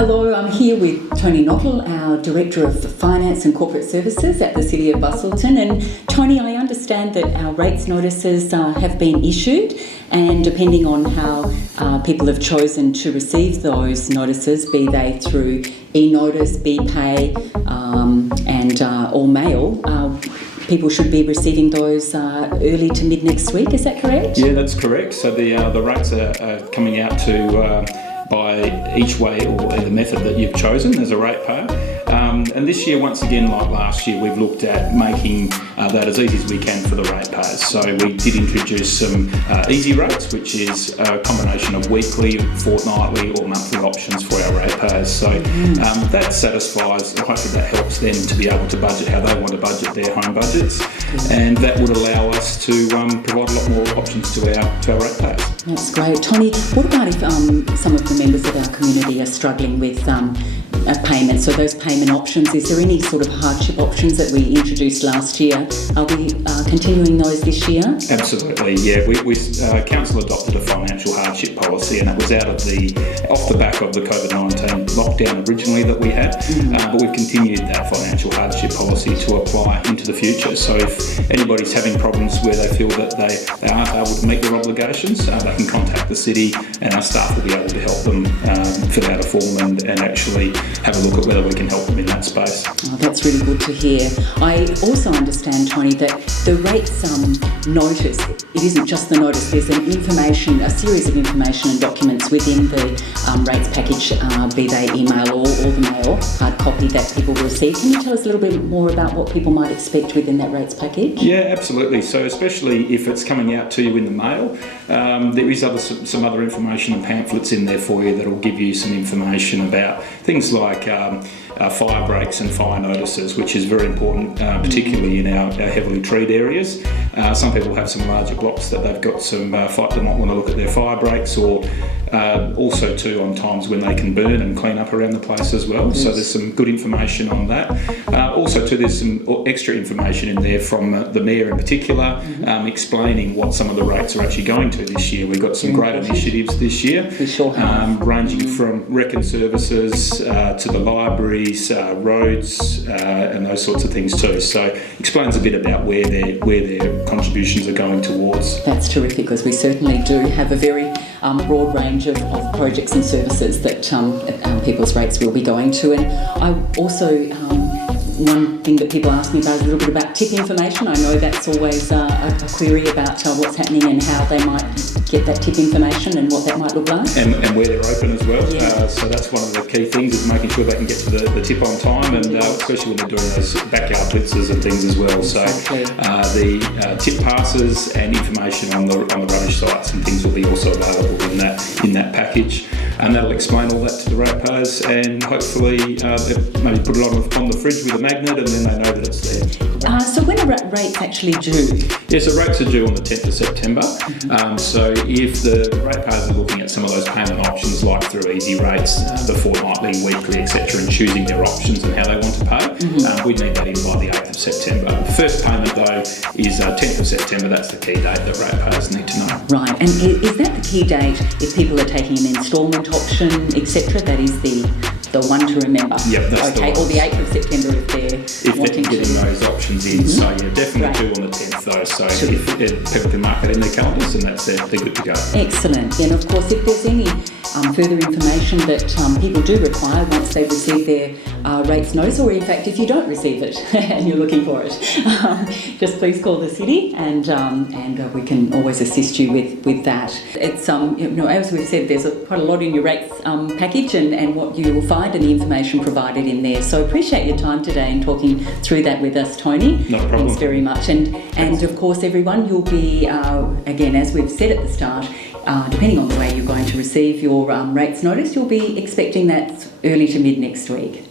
Hello, I'm here with Tony Nottle, our Director of Finance and Corporate Services at the City of Busselton. And Tony, I understand that our rates notices have been issued, and depending on how people have chosen to receive those notices, be they through e-notice, BPay or mail, people should be receiving those early to mid next week. Is that correct? Yeah, that's correct. So the rates are coming out to by each way or the method that you've chosen as a ratepayer. And this year, once again, like last year, we've looked at making that as easy as we can for the ratepayers. So we did introduce some easy rates, which is a combination of weekly, fortnightly or monthly options for our ratepayers. So that satisfies, hopefully that helps them to be able to budget how they want to budget their home budgets. And that would allow us to provide a lot more options to our ratepayers. That's great. Tony, what about if some of the members of our community are struggling with payments, so those payment options? Is there any sort of hardship options that we introduced last year? Are we continuing those this year? Absolutely, yeah. We Council adopted a financial hardship policy, and it was off the back of the COVID-19 lockdown originally that we had, but we've continued that financial hardship policy to apply into the future. So if anybody's having problems where they feel that they aren't able to meet their obligations, they can contact the city, and our staff will be able to help them fill out a form and actually have a look at whether we can help them in that space. Oh, that's really good to hear. I also understand, Tony, that the rates notice, it isn't just the notice, there's a series of information and documents within the rates package, be they email or the mail, hard copy that people will receive. Can you tell us a little bit more about what people might expect within that rates package? Yeah, absolutely. So especially if it's coming out to you in the mail, there is some other information and pamphlets in there for you that will give you some information about things like fire breaks and fire notices, which is very important, particularly in our heavily treed areas. Some people have some larger blocks that they've got some they might want to look at their fire breaks, or also too on times when they can burn and clean up around the place as well. Yes. So there's some good information on that. Also too, there's some extra information in there from the Mayor in particular, explaining what some of the rates are actually going to this year. We've got some great initiatives this year, we sure have. Ranging from rec and services to the libraries, roads, and those sorts of things too. So explains a bit about where their contributions are going towards. That's terrific, because we certainly do have a very broad range of projects and services that people's rates will be going to. And I also, one thing that people ask me about is a little bit about tip information. I know that's always a query about what's happening and how they might get that tip information and what that might look like. And where they're open as well. Yeah. So that's one of the key things, is making sure they can get to the tip on time, and especially when they're doing those backyard blitzes and things as well. Exactly. So the tip passes and information on the rubbish sites and things will be also available in that package. And that'll explain all that to the ratepayers, and hopefully maybe put it on the fridge with a magnet, and then they know that it's there. So when are rates actually due? Yeah, so rates are due on the 10th of September. So if the ratepayers are looking at some of those payment options, like through easy rates, the fortnightly, weekly, etc., and choosing their options and how they want to pay, we need that in by the 8th of September. The first payment, though, is 10th of September. That's the key date that ratepayers need to know. Right, and is that the key date if people are taking an instalment option, etc.? That is the one to remember. Yep, that's okay, or the 8th of September if they're getting those options in. So yeah, definitely due on the 10th though. So if people can mark it in their calendars, and that's it, they're good to go. Excellent. And of course, if there's any further information that people do require once they've received their rates notice, or in fact if you don't receive it and you're looking for it, just please call the city, and we can always assist you with that. It's as we've said, there's quite a lot in your rates package and what you will find and the information provided in there. So appreciate your time today and talking through that with us, Tony. No problem. Thanks very much. And of course, everyone, you'll be again, as we've said at the start, depending on the way you're going to receive your rates notice, you'll be expecting that early to mid next week.